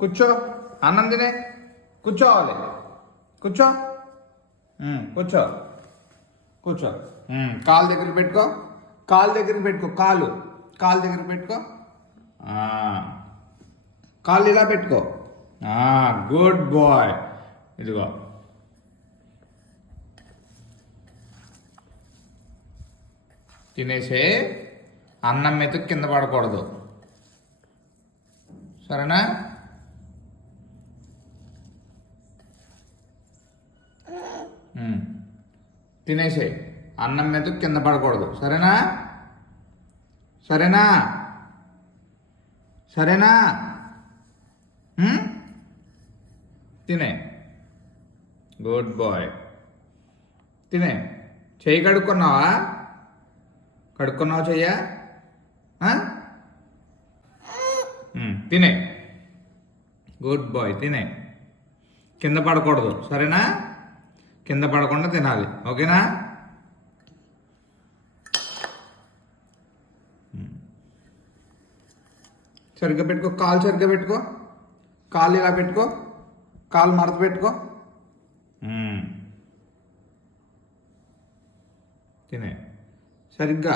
కూర్చో. అన్నం తినే. కూర్చోవాలి. కూర్చో. కూర్చో. కూర్చో. కాలు దగ్గర పెట్టుకో. కాలు దగ్గర పెట్టుకో. కాలు దగ్గర పెట్టుకో. కాళ్ళు ఇలా పెట్టుకో. Good boy. ఇదిగో తినేసే. అన్నం మెతుకు కింద పడకూడదు, సరేనా? తినేసే. అన్నం మెతుకు కింద పడకూడదు, సరేనా? సరేనా? సరేనా? తినే. Good boy. తినే. చెయ్యి కడుక్కున్నావా? కడుక్కున్నావు చెయ్యా? తినే. Good boy. తినే. కింద పడకూడదు, సరేనా? కింద పడకుండా తినాలి, ఓకేనా? సరిగ్గా పెట్టుకో. కాలు సరిగ్గా పెట్టుకో. కాలు ఇలా పెట్టుకో. కాలు మడత పెట్టుకో. తినే సరిగ్గా.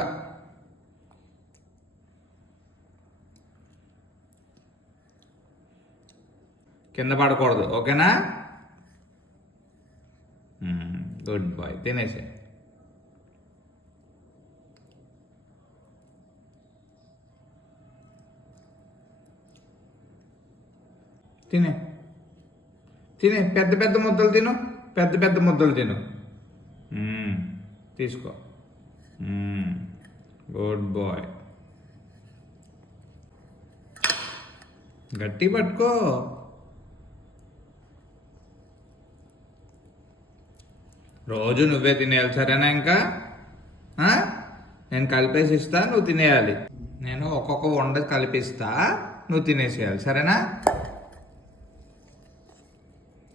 కింద పడకూడదు, ఓకేనా? Good boy. తినేసే. తినే. తినే. పెద్ద పెద్ద ముద్దలు తిను. పెద్ద పెద్ద ముద్దలు తిను. తీసుకో. Good boy. గట్టి పట్టుకో. రోజు నువ్వే తినేయాలి, సరేనా? ఇంకా నేను కలిపేసి ఇస్తా, నువ్వు తినేయాలి. నేను ఒక్కొక్క వండ కలిపిస్తా, నువ్వు తినేసేయాలి, సరేనా?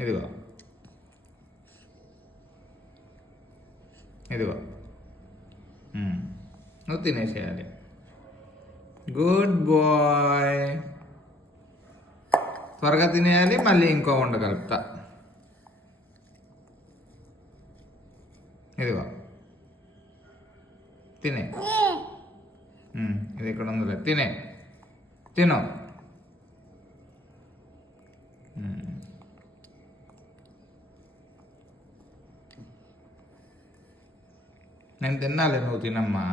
ఇదిగో. ఇదిగో. నువ్వు తినేసేయాలి. Good bye. త్వరగా తినేయాలి, మళ్ళీ ఇంకో వండ కలుపుతా. ఇదిగో. తినే. ఇది ఇక్కడ ఉందిలే. తినే. తిను. నేను తినాలి, నువ్వు తినమ్మా.